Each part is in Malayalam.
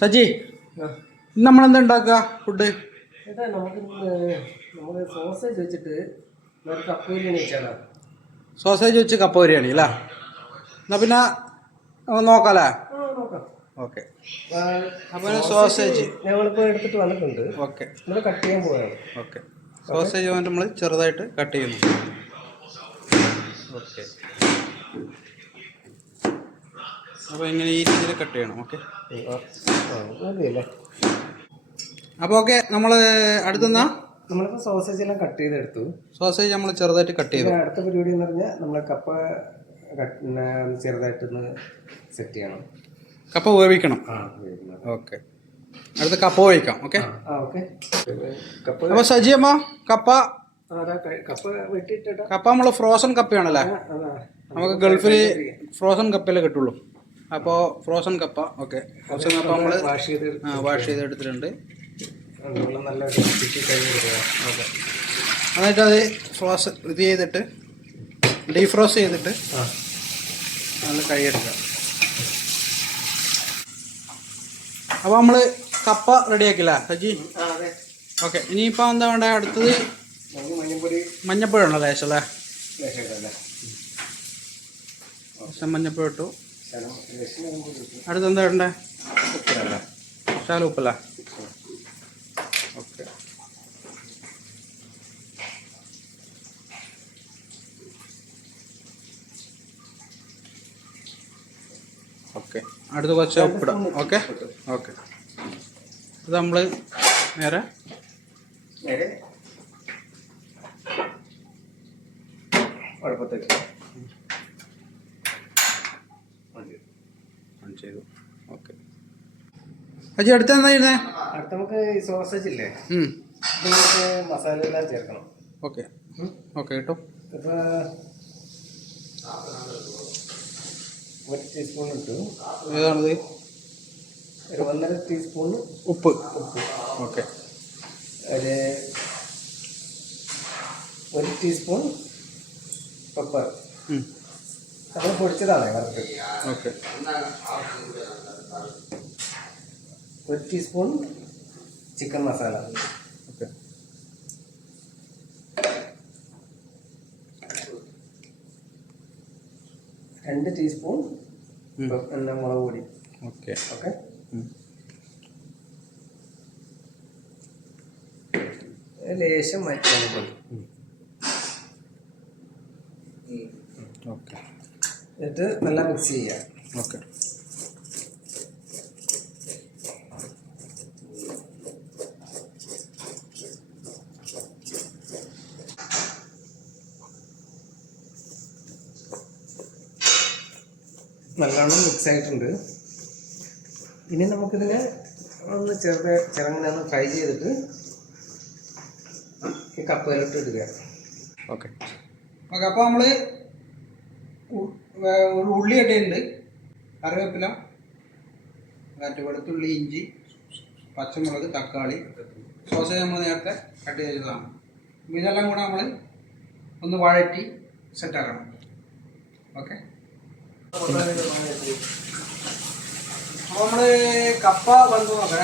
സജി, നമ്മളെന്താ ഉണ്ടാക്കുക ഫുഡ്? ഏട്ടാ നമ്മൾ സോസേജ് വെച്ചിട്ട് കപ്പ ബിരിയാണി വെച്ചാലോ? സോസേജ് വെച്ച് കപ്പ ബിരിയാണി അല്ലേ? എന്നാ പിന്നെ നോക്കാല്ലേ? നോക്കാം. ഓക്കെ. അപ്പോൾ സോസേജ് ഞങ്ങളിപ്പോൾ എടുത്തിട്ട് വന്നിട്ടുണ്ട്. ഓക്കെ, നമ്മൾ കട്ട് ചെയ്യാൻ പോവുകയാണ്. ഓക്കെ. സോസേജ് വന്നിട്ട് നമ്മൾ ചെറുതായിട്ട് കട്ട് ചെയ്യുന്നു. ഓക്കെ. അപ്പോൾ ഇങ്ങനെ ഈ രീതിയിൽ കട്ട് ചെയ്യണം. ഓക്കെ. മതിയല്ലേ? അപ്പോൾ ഓക്കെ, നമ്മൾ അടുത്തുനിന്നാ നമ്മളിപ്പോൾ സോസേജ് എല്ലാം കട്ട് ചെയ്തെടുത്തു. സോസേജ് നമ്മൾ ചെറുതായിട്ട് കട്ട് ചെയ്തു. അടുത്ത പരിപാടി എന്ന് പറഞ്ഞാൽ നമ്മൾ കപ്പ ചെറുതായിട്ടൊന്ന് സെറ്റ് ചെയ്യണം. കപ്പ വേവിക്കണം. ഓക്കെ. അടുത്ത കപ്പ വേവിക്കാം. ഓക്കെ. അപ്പോൾ സജിയമ്മ കപ്പ വെട്ടിയിട്ടാ കപ്പ നമ്മൾ ഫ്രോസൺ കപ്പയാണല്ലേ? നമുക്ക് ഗൾഫിൽ ഫ്രോസൺ കപ്പയിലേ കിട്ടുള്ളൂ. അപ്പോൾ ഫ്രോസൺ കപ്പ. ഓക്കെ. ഫ്രോസൺ കപ്പ നമ്മൾ വാഷ് ചെയ്തെടുത്തിട്ടുണ്ട്. നല്ല ഓക്കെ. എന്നിട്ട് അത് ഇത് ചെയ്തിട്ട് ഡീഫ്രോസ്റ്റ് ചെയ്തിട്ട് നല്ല കഴുകിയെടുക്കുക. അപ്പോൾ നമ്മൾ കപ്പ റെഡിയാക്കില്ല സജി? ഓക്കെ. ഇനിയിപ്പോൾ എന്താ വേണ്ടത്? അടുത്തത് മഞ്ഞപ്പൊടി ഉണ്ടോ? ലേശം അല്ലേ? ലേശം മഞ്ഞപ്പൊടി ഇട്ടു. അടുത്ത് എന്താ വേണ്ടേ? ശാല ഉപ്പല്ല? ഓക്കെ. ഓക്കെ. അടുത്ത് കുറച്ച് ഉപ്പിടാം. ഓക്കെ. ഓക്കെ. ഇത് നമ്മൾ നേരെ ചെയ്തു. ഓക്കെ. അജി അടുത്ത എന്താ ചെയ്യുന്നത്? അടുത്ത നമുക്ക് ഈ സോസേജ് ഇല്ലേ, നമുക്ക് മസാല എല്ലാം ചേർക്കണം. ഓക്കെ. ഓക്കെ കേട്ടോ. ഇപ്പോൾ 1 ടീസ്പൂൺ ഇട്ടു. ഏതാണത്? ഒരു 1.5 ടീസ്പൂൺ ഉപ്പ്. ഓക്കെ. ഒരു 1 ടീസ്പൂൺ പെപ്പർ. അത് പൊടിച്ചതാണ് വറുത്ത്. Okay. 1 teaspoon chicken masala. Okay. 2 teaspoon മുളക് പൊടി. ഓക്കെ. ഓക്കെ. ലേശം മഞ്ഞൾപ്പൊടി. ഓക്കെ. എന്നിട്ട് നല്ല മിക്സ് ചെയ്യുക. ഓക്കെ. നല്ലോണം മിക്സ് ആയിട്ടുണ്ട്. ഇനി നമുക്കിതിനെ ഒന്ന് ചെറുങ്ങനെ ഒന്ന് ഫ്രൈ ചെയ്തിട്ട് ഈ കപ്പയിലോട്ട് ഇടുക. ഓക്കെ. ഓക്കെ. അപ്പോൾ നമ്മൾ ഉള്ളി ഇട്ടിട്ടുണ്ട്, കറിവേപ്പില, വെളുത്തുള്ളി, ഇഞ്ചി, പച്ചമുളക്, തക്കാളി, സോസേജ് നമ്മൾ നേരത്തെ കട്ട് ചെയ്തതാണ്. ഇതെല്ലാം കൂടെ നമ്മൾ ഒന്ന് വഴറ്റി സെറ്റാക്കണം. ഓക്കെ. അപ്പോൾ നമ്മൾ കപ്പ വന്ന് നോക്കാം.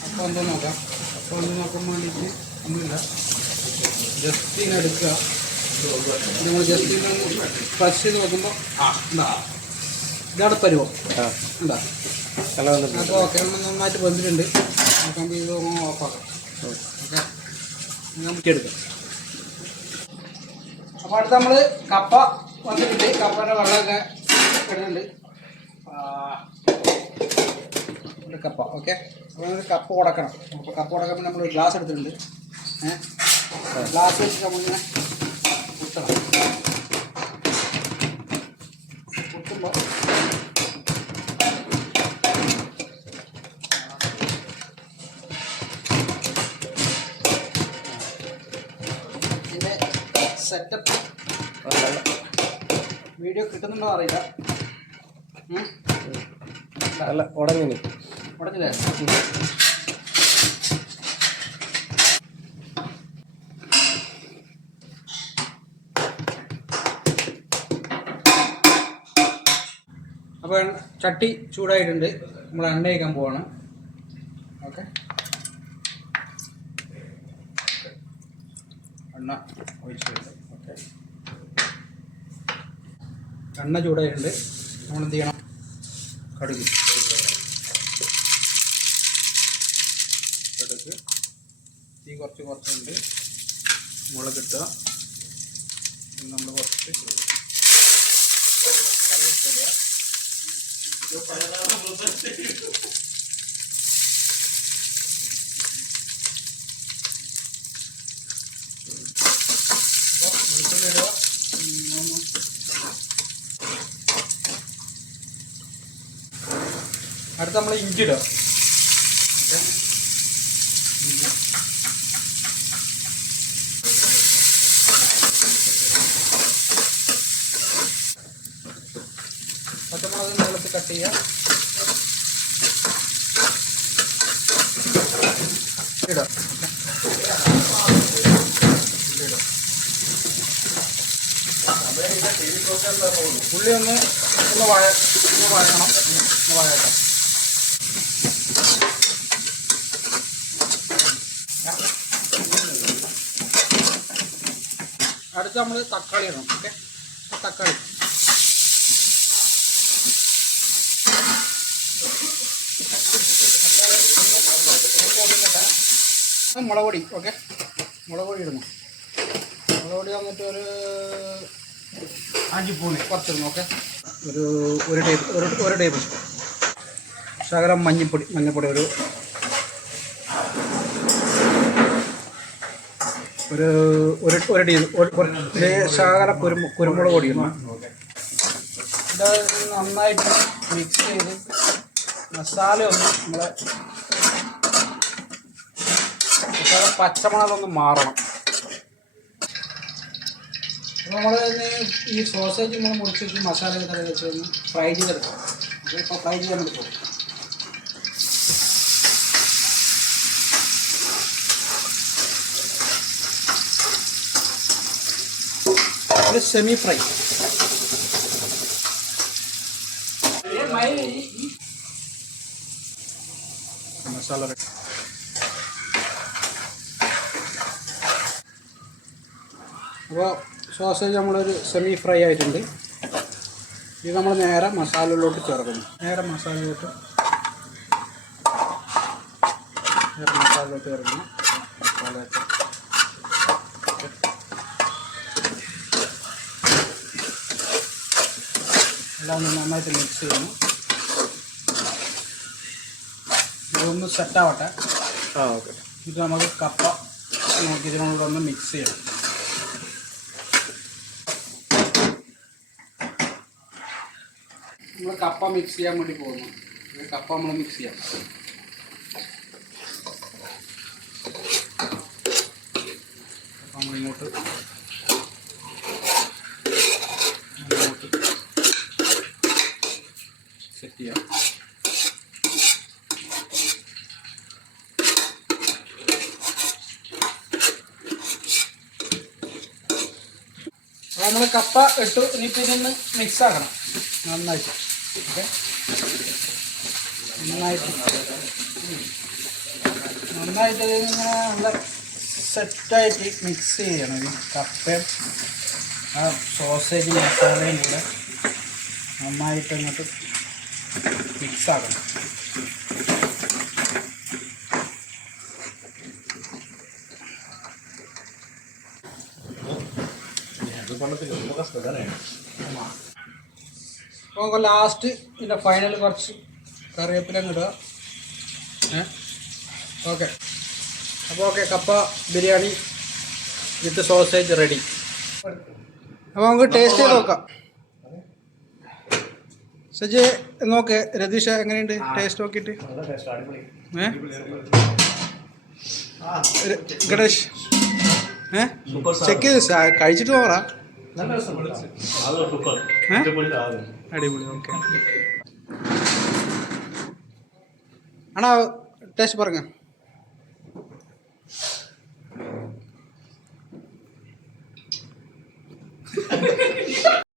കപ്പ വന്ന് നോക്കാം. കപ്പ വന്ന് നോക്കാൻ വേണ്ടിയിട്ട് ഒന്നുമില്ല, ജസ്റ്റ് ഇങ്ങനെ എടുക്കുക. നമ്മൾ ജസ്റ്റ് ഇങ്ങനെ പ്രസ് ചെയ്ത് നോക്കുമ്പോൾ എന്താ ഇതാണ് പരുവം. എന്താ അപ്പോൾ ഓക്കെ, നമ്മൾ നന്നായിട്ട് വന്നിട്ടുണ്ട്. നോക്കാൻ ഇത് ഓഫാക്കാം. ഓക്കെ. നമുക്ക് എടുക്കാം. അപ്പോൾ അടുത്ത് നമ്മൾ കപ്പ വന്നിട്ടുണ്ട്. കപ്പയുടെ വെള്ളമൊക്കെ ഇടുന്നുണ്ട്. കപ്പ. ഓക്കെ. അപ്പോൾ കപ്പ ഉടക്കണം. അപ്പോൾ കപ്പ ഉടക്കുമ്പോൾ നമ്മൾ ഗ്ലാസ് എടുത്തിട്ടുണ്ട്. ഗ്ലാസ് വെച്ച് നമ്മളിങ്ങനെ കുത്തണം. കുത്തുമ്പോൾ ഇതിൻ്റെ സെറ്റപ്പ് വീഡിയോ കിട്ടുന്നുണ്ടോ അറിയില്ല. അല്ല, ഉടഞ്ഞില്ലേ? അപ്പോൾ ചട്ടി ചൂടായിട്ടുണ്ട്, നമ്മൾ എണ്ണ ഒഴിക്കാൻ പോവാണ്. ഓക്കെ, എണ്ണ ഒഴിച്ചിട്ടുണ്ട്. ഓക്കെ, എണ്ണ ചൂടായിട്ടുണ്ട്. നമ്മൾ എന്ത് ചെയ്യണം? കടുക് തീ കുറച്ചുണ്ട്. മുളക് ഇട്ടുക. നമ്മൾ കുറച്ച് കറിവേപ്പില. അപ്പോൾ വെളുത്തുള്ളി ഇടുക. അടുത്ത് നമ്മൾ ഇഞ്ചി ഇടുക. ഓക്കെ, ഇഞ്ചി പച്ചമുളക് നീളത്തിൽ കട്ട് ചെയ്യുക. ഇടുക. ഉള്ളി ഒന്ന് വഴക്കണം. വഴക്കാം. അടുത്ത് നമ്മൾ തക്കാളി ഇടണം. ഓക്കെ, തക്കാളി മുളക് പൊടി. ഓക്കെ, മുളക് പൊടി ഇടണം. മുളക് പൊടി വന്നിട്ട് ഒരു 5 സ്പൂൺ കുറച്ചിടണം. ഓക്കെ, ഒരു ടേബിൾ സ്പൂൺ. ശകലം മഞ്ഞൾപ്പൊടി ശകലം കുരുമുളക് പൊടി ഇടണം. ഇത് നന്നായിട്ട് മിക്സ് ചെയ്ത് മസാല ഒന്ന് നമ്മളെ പച്ചമണലൊന്ന് മാറണം. അപ്പോൾ നമ്മൾ ഈ സോസേജ് നമ്മൾ മുറിച്ചിട്ട് മസാല കറി വെച്ചൊന്ന് ഫ്രൈ ചെയ്തെടുക്കാം. ഇപ്പോൾ ഫ്രൈ ചെയ്യാൻ വേണ്ടി പോകും. ഒരു സെമി ഫ്രൈ. മസാല റെഡി. അപ്പോൾ സോസേജ് നമ്മളൊരു സെമി ഫ്രൈ ആയിട്ടുണ്ട്. ഇത് നമ്മൾ നേരെ മസാലയിലോട്ട് ചേർക്കുന്നു. മസാലയിലോട്ട് ചേർക്കുന്നു. എല്ലാം ഒന്ന് നന്നായിട്ട് മിക്സ് ചെയ്യുന്നു. ഇതൊന്ന് സെറ്റാവട്ടെ. ഓക്കെ, ഇത് നമുക്ക് കപ്പ നോക്കി ഇതിനോടൊന്ന് മിക്സ് ചെയ്യണം. നമ്മൾ കപ്പ മിക്സ് ചെയ്യാൻ വേണ്ടി പോകുന്നു. കപ്പ നമ്മൾ മിക്സ് ചെയ്യാം. കപ്പ നമ്മൾ ഇങ്ങോട്ട് സെറ്റ് ചെയ്യാം. അപ്പോൾ നമ്മൾ കപ്പ ഇട്ടു. ഇനിയിപ്പോൾ ഇതൊന്ന് മിക്സ് ആക്കണം നന്നായിട്ട്. ഓക്കെ, നന്നായിട്ട് ഇതിങ്ങനെ നല്ല സെറ്റായിട്ട് മിക്സ് ചെയ്യണം. ഈ കപ്പയും ആ സോസേജ് മസാലയും കൂടെ നന്നായിട്ട് അങ്ങോട്ട് മിക്സ് ആക്കണം. അപ്പോൾ ലാസ്റ്റ് ഇതിൻ്റെ ഫൈനൽ കുറച്ച് കറിവേപ്പില ഇടുക. ഓക്കെ, അപ്പോൾ ഓക്കെ, കപ്പ ബിരിയാണി വിത്ത് സോസേജ് റെഡി. അപ്പോൾ നമുക്ക് ടേസ്റ്റ് ചെയ്ത് നോക്കാം. സജി നോക്ക്. രതീഷ എങ്ങനെയുണ്ട് ടേസ്റ്റ് നോക്കിയിട്ട്? ഗണേഷ് ചെക്ക് ചെയ്ത് കഴിച്ചിട്ട് പോറാ. അടിപൊളി. ഓക്കെ, ആണോ ടേസ്റ്റ് പറഞ്ഞ?